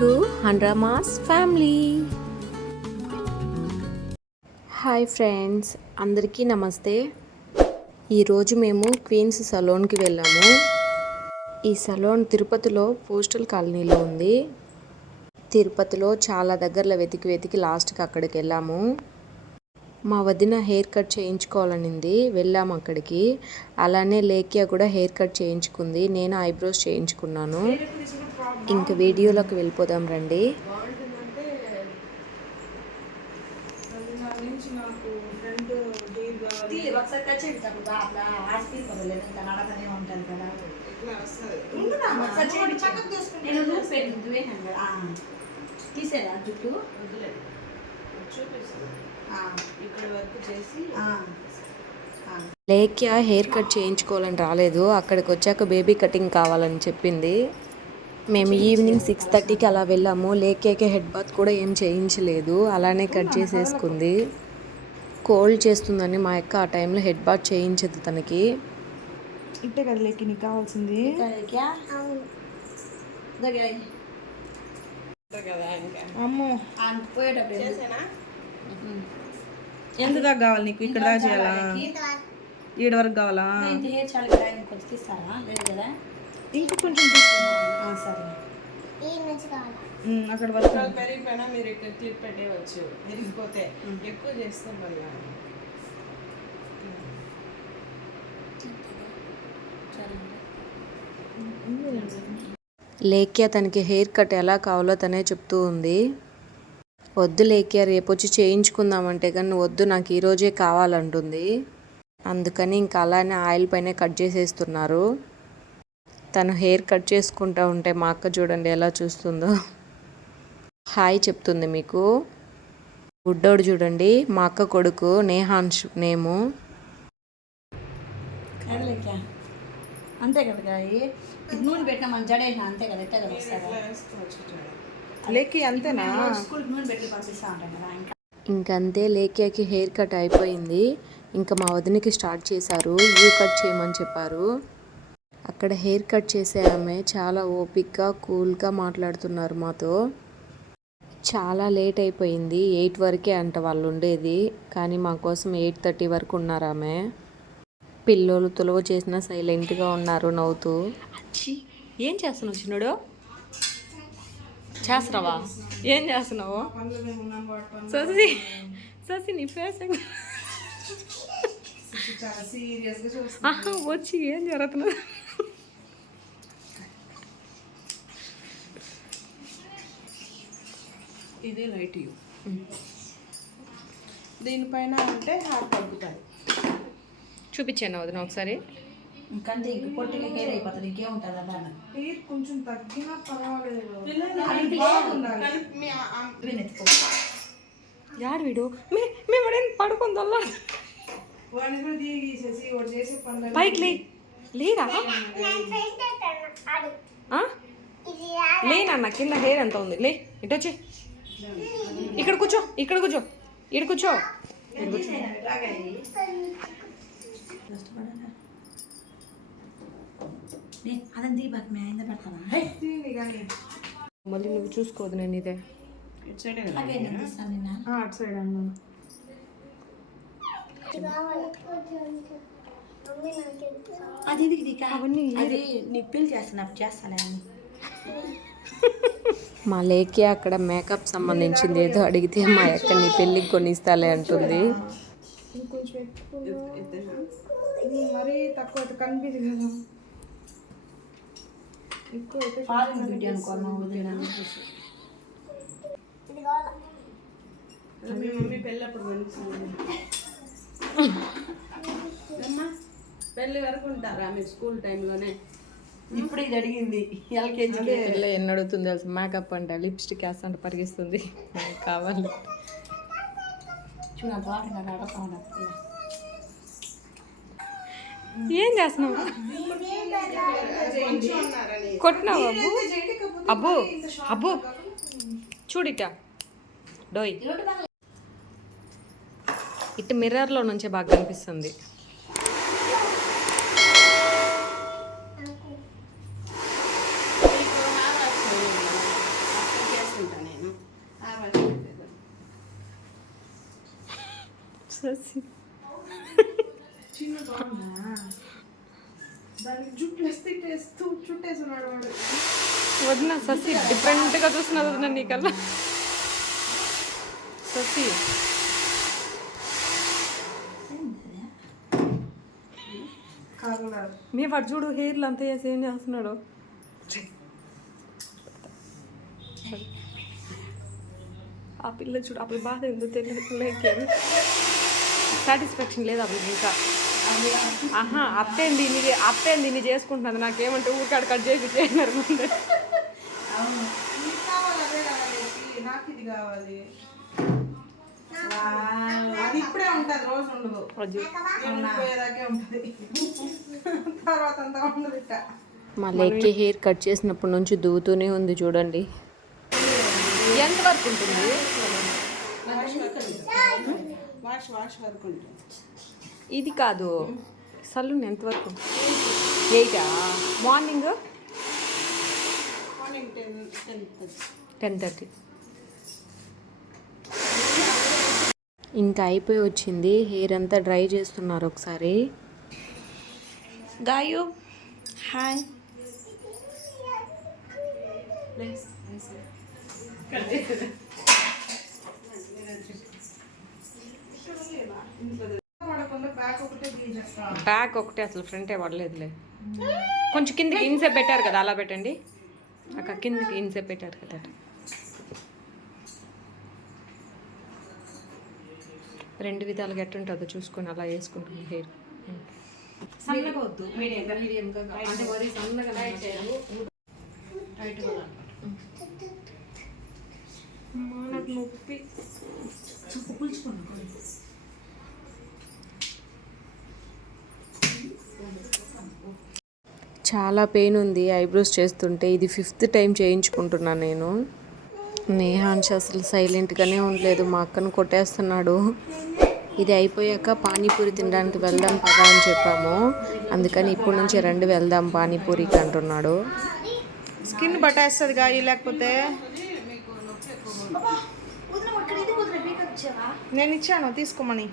To హండ్రామాస్ family. Hi friends, అందరికీ నమస్తే. ఈరోజు మేము క్వీన్స్ సలోన్కి వెళ్ళాము. ఈ సలోన్ తిరుపతిలో పోస్టల్ కాలనీలో ఉంది. తిరుపతిలో చాలా దగ్గరలో వెతికి లాస్ట్కి అక్కడికి వెళ్ళాము. మా వదిన హెయిర్ కట్ చేయించుకోవాలనింది, వెళ్ళాము అక్కడికి. అలానే లేఖ్య కూడా హెయిర్ కట్ చేయించుకుంది, నేను ఐబ్రోస్ చేయించుకున్నాను. ఇంక వీడియోలోకి వెళ్ళిపోదాం రండి. లేఖ్య హెయిర్ కట్ చేయించుకోవాలని రాలేదు, అక్కడికి వచ్చాక బేబీ కటింగ్ కావాలని చెప్పింది. మేము ఈవినింగ్ 6:30కి అలా వెళ్ళాము. లేఖ్యకి హెడ్ బాత్ కూడా ఏం చేయించలేదు, అలానే కట్ చేసేసుకుంది. కోల్డ్ చేస్తుందని మా అక్క ఆ టైంలో హెడ్ బాత్ చేయించదు తనకి. ఇంతే కదా లేకి నీకు కావాల్సింది. అమ్మో ఎంత దాకా కావాలి నీకు? ఇక్కడ దాకా చేయాలా? ఏడు వరకు కావాలా? ఇంకా కొంచెం అక్కడ వరకు పెరిగిపోయినా మీరు ఇక్కడ క్లిప్ పెట్టేయవచ్చు. పెరిగిపోతే ఎక్కువ చేస్తే మళ్ళీ లేఖ్య తనకి హెయిర్ కట్ ఎలా కావాలో తనే చెప్తూ ఉంది. వద్దు లేఖ్య, రేపు వచ్చి చేయించుకుందామంటే కానీ వద్దు, నాకు ఈరోజే కావాలంటుంది. అందుకని ఇంకా అలానే ఆయిల్ పైన కట్ చేసేస్తున్నారు. తను హెయిర్ కట్ చేసుకుంటూ ఉంటే మా అక్క చూడండి ఎలా చూస్తుందో. హాయ్ చెప్తుంది మీకు. గుడ్డోడు చూడండి, మా అక్క కొడుకు నేహాన్ష్ నేము. అంతే కదా, నూనె పెట్టినా మనం జడేసిన అంతే కదా, ఎట్టే కదా లేకి అంతేనా? స్కూల్కి నూనె పెట్టి పంపిస్తా ఉంటాం కదా. ఇంకంతే, లేఖ్యకి హెయిర్ కట్ అయిపోయింది. ఇంకా మా వదినకి స్టార్ట్ చేశారు, యూ కట్ చేయమని చెప్పారు. అక్కడ హెయిర్ కట్ చేసే ఆమె చాలా ఓపిక్గా కూల్గా మాట్లాడుతున్నారు మాతో. చాలా లేట్ అయిపోయింది, 8 వరకే అంట వాళ్ళు ఉండేది, కానీ మా కోసం 8:30 వరకు ఉన్నారు ఆమె. పిల్లలు తులవ చేసినా సైలెంట్గా ఉన్నారు నవ్వుతూ. ఏం చేస్తున్నావు చిన్నడు? చేస్తున్నావా? ఏం చేస్తున్నావు? ససి ససి నీ ఫేస్ వచ్చి ఏం జరుగుతున్నది? ఇది లైట్ యూ. దీనిపైన అంటే హార్ట్ తగ్గుతాయి. చూపించాను వదిన ఒకసారి. ఇంకంతే, ఇంక పొట్టిగా హెయిర్ అయిపోతుంది, ఇంకేముంటుంది అలా. హెయిర్ కొంచెం తగ్గినా పర్వాలేదు. యాడు వీడు మేము పడుకుందా పైకి లేరా? లేనన్న కింద హెయిర్ ఎంత ఉంది, లే ఇటు వచ్చి ఇక్కడ కూర్చో, ఇక్కడ కూర్చో, ఇటు కూర్చో. మళ్ళీ నువ్వు చూసుకోదు, నేను ఇదే అటు సైడ్ అన్నాను. అది నిప్పులు చేస్తున్నప్పుడు చేస్తాలే. మా లేఖ్య అక్కడ మేకప్ సంబంధించింది ఏదో అడిగితే మా అక్క నీ పెళ్ళికి కొనిస్తాలే అంటుంది. మరీ తక్కువ అయితే కనిపించదు కదా. మీ మమ్మీ పెళ్ళప్పుడు పెళ్ళి వరకు ఉంటారా మీరు స్కూల్ టైంలోనే? ఇప్పుడు ఇది అడిగింది ఎల్కేజీ పిల్ల ఎన్ని అడుగుతుంది తెలుసు, మేకప్ అంట, లిప్స్టిక్ వేస్తా అంటే పరిగిస్తుంది, కావాలి. ఏం చేస్తున్నావు? కొట్టినావు అబ్బు? అబ్బు చూడిట డోయ్, ఇటు మిర్రర్లో నుంచే బాగా కనిపిస్తుంది. చిన్న బాగుందా దానికి జుట్టు చుట్టేస్తున్నాడు వాడు. వదిన ససి డిఫరెంట్గా చూస్తున్నది వదిన నీకల్లా ససి కాగలారు మీ వాడు చూడు హెయిర్లు అంతా వేసి ఏం చేస్తున్నాడు. ఆ పిల్ల చూడు అప్పుడు బాధ ఎందుకు తెలియదు సాటిస్ఫాక్షన్ లేదు అప్పుడు ఇంకా అత్తేంది నీ చేసుకుంటున్నది నాకేమంటే ఊరికాడు కట్ చేసి చేయన్నారు ముందు. నీకు కావాలి అదే కావాలి నాకు ఇది కావాలి. అది ఇప్పుడే ఉంటుంది, రోజు ఉండదు, పోయేదాకే ఉంటుంది, తర్వాత అంతా ఉండదు. ఇట్ట మా లెక్కి హెయిర్ కట్ చేసినప్పటి నుంచి దూతూనే ఉంది చూడండి. ఎంతవరకు ఉంటుంది? వాష్ వరకు ఉంటుంది. ఇది కాదు సలూన్ ఎంతవరకు? 8 మార్నింగ్ 10:30 ఇంకా అయిపోయి వచ్చింది. హెయిర్ అంతా డ్రై చేస్తున్నారు ఒకసారి. గాయు హాయ్. బ్యాక్ ఒకటే అసలు ఫ్రంటే పడలేదులే. కొంచెం కిందకి ఇన్సేపు పెట్టారు కదా, అలా పెట్టండి అక్క. కిందకి ఇన్సేపు పెట్టారు కదా. రెండు విధాలుగా ఎట్టుంటుందో చూసుకొని అలా వేసుకుంటుంది హెయిర్. సన్నగా వద్దు, మీడియంగా అంటే మరి సన్నగా నాకు నొప్పి. చాలా పెయిన్ ఉంది ఐబ్రోస్ చేస్తుంటే. ఇది 5th టైం చేయించుకుంటున్నాను నేను. నేహాన్ష్ అసలు సైలెంట్గానే ఉండలేదు, మా అక్కను కొట్టేస్తున్నాడు. ఇది అయిపోయాక పానీపూరి తినడానికి వెళ్దాం పదా అని చెప్పాము. అందుకని ఇప్పటి నుంచి రండి వెళ్దాం పానీపూరికి అంటున్నాడు. స్కిన్ బట్టేస్తుంది గాయ, లేకపోతే నేను ఇచ్చాను తీసుకోమని.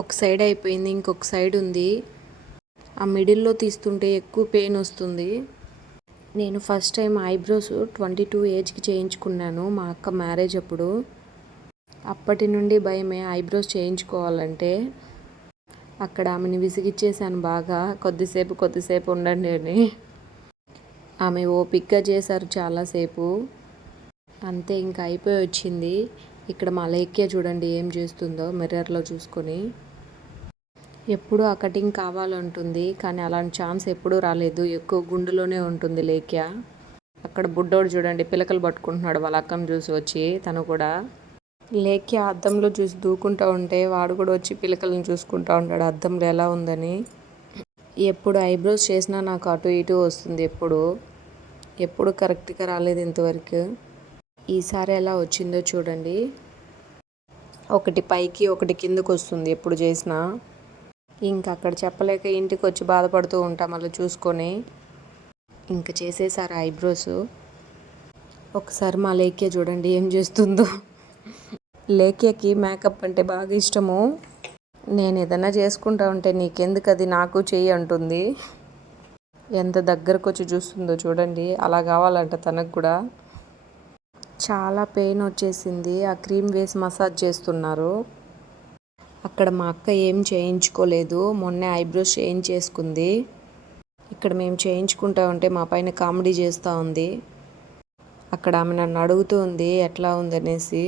ఒక సైడ్ అయిపోయింది, ఇంకొక సైడ్ ఉంది. ఆ మిడిల్లో తీస్తుంటే ఎక్కువ పెయిన్ వస్తుంది. నేను ఫస్ట్ టైం ఐబ్రోస్ 22 ఏజ్కి చేయించుకున్నాను మా అక్క మ్యారేజ్ అప్పుడు. అప్పటి నుండి భయమే ఐబ్రోస్ చేయించుకోవాలంటే. అక్కడ ఆమెని విసిగిచ్చేసాను బాగా, కొద్దిసేపు ఉండండి అని. ఆమె ఓపిక్గా చేశారు చాలాసేపు. అంతే ఇంకా అయిపోయి వచ్చింది. ఇక్కడ మా లేఖ్య చూడండి ఏం చేస్తుందో మిర్రర్లో చూసుకొని. ఎప్పుడూ ఆ కటింగ్ కావాలంటుంది, కానీ అలాంటి ఛాన్స్ ఎప్పుడూ రాలేదు. ఎక్కువ గుండులోనే ఉంటుంది లేఖ్య. అక్కడ బుడ్డోడు చూడండి పిలకలు పట్టుకుంటున్నాడు వాళ్ళ అక్కను చూసి వచ్చి. తను కూడా లేఖ్య అద్దంలో చూసి దూకుంటూ ఉంటే వాడు కూడా వచ్చి పిలకలను చూసుకుంటూ ఉంటాడు అద్దంలో ఎలా ఉందని. ఎప్పుడు ఐబ్రోస్ చేసినా నాకు అటు ఇటు వస్తుంది, ఎప్పుడు కరెక్ట్గా రాలేదు ఇంతవరకు. ఈసారి ఎలా వచ్చిందో చూడండి. ఒకటి పైకి ఒకటి కిందకు వస్తుంది ఎప్పుడు చేసినా. ఇంకా అక్కడ చెప్పలేక ఇంటికి వచ్చి బాధపడుతూ ఉంటాం అలా చూసుకొని. ఇంకా చేసేసారు ఐబ్రోస్. ఒకసారి మా లేఖ్య చూడండి ఏం చేస్తుందో. లేఖ్యకి మేకప్ అంటే బాగా ఇష్టము. నేను ఏదైనా చేసుకుంటా ఉంటే నీకెందుకు అది నాకు చెయ్యి అంటుంది. ఎంత దగ్గరకు వచ్చి చూస్తుందో చూడండి. అలా కావాలంట తనకు కూడా. చాలా పెయిన్ వచ్చేసింది. ఆ క్రీమ్ వేసి మసాజ్ చేస్తున్నారు. అక్కడ మా అక్క ఏం చేయించుకోలేదు, మొన్నే ఐబ్రోస్ చేయించేసుకుంది. ఇక్కడ మేము చేయించుకుంటా ఉంటే మా పైన కామెడీ చేస్తూ ఉంది. అక్కడ ఆమె నన్ను అడుగుతూ ఉంది ఎట్లా ఉందనేసి.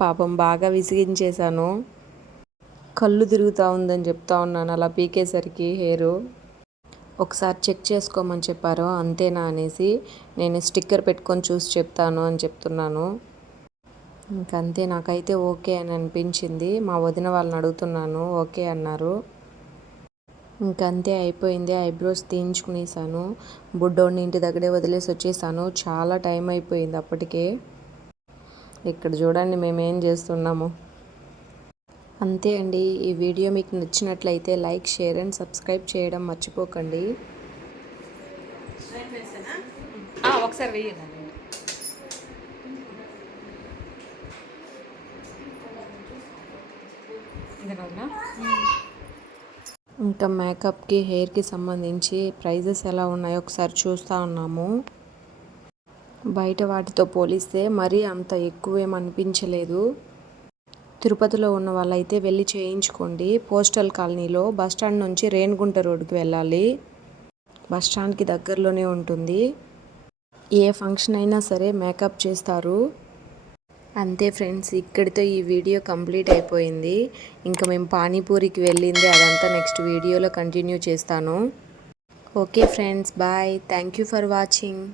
పాపం బాగా విసిగించేశాను. కళ్ళు తిరుగుతూ ఉందని చెప్తా ఉన్నాను అలా పీకేసరికి హెయిర్. ఒకసారి చెక్ చేసుకోమని చెప్పారు, అంతేనా అనేసి. నేను స్టిక్కర్ పెట్టుకొని చూసి చెప్తాను అని చెప్తున్నాను. ఇంకంతే, నాకైతే ఓకే అని అనిపించింది. మా వదిన వాళ్ళని అడుగుతున్నాను, ఓకే అన్నారు. ఇంకంతే అయిపోయింది. ఐబ్రోస్ తీయించుకునేసాను. బుడ్డోడిని ఇంటి దగ్గరే వదిలేసి వచ్చేసాను. చాలా టైం అయిపోయింది అప్పటికే. ఇక్కడ చూడండి మేమేం చేస్తున్నాము. అంతే అండి. ఈ వీడియో మీకు నచ్చినట్లయితే లైక్, షేర్ అండ్ సబ్స్క్రైబ్ చేయడం మర్చిపోకండి. ఒకసారి వెయ్యండి. ఇంకా మేకప్కి హెయిర్కి సంబంధించి ప్రైజెస్ ఎలా ఉన్నాయో ఒకసారి చూస్తూ ఉన్నాము. బయట వాటితో పోలిస్తే మరీ అంత ఎక్కువేమనిపించలేదు. తిరుపతిలో ఉన్న వాళ్ళైతే వెళ్ళి చేయించుకోండి. పోస్టల్ కాలనీలో బస్టాండ్ నుంచి రేణిగుంట రోడ్డుకి వెళ్ళాలి. బస్టాండ్కి దగ్గరలోనే ఉంటుంది. ఏ ఫంక్షన్ అయినా సరే మేకప్ చేస్తారు. అంతే ఫ్రెండ్స్, ఇక్కడితో ఈ వీడియో కంప్లీట్ అయిపోయింది. ఇంకా మేము పానీపూరికి వెళ్ళింది అదంతా నెక్స్ట్ వీడియోలో కంటిన్యూ చేస్తాను. Okay friends, bye. Thank you for watching.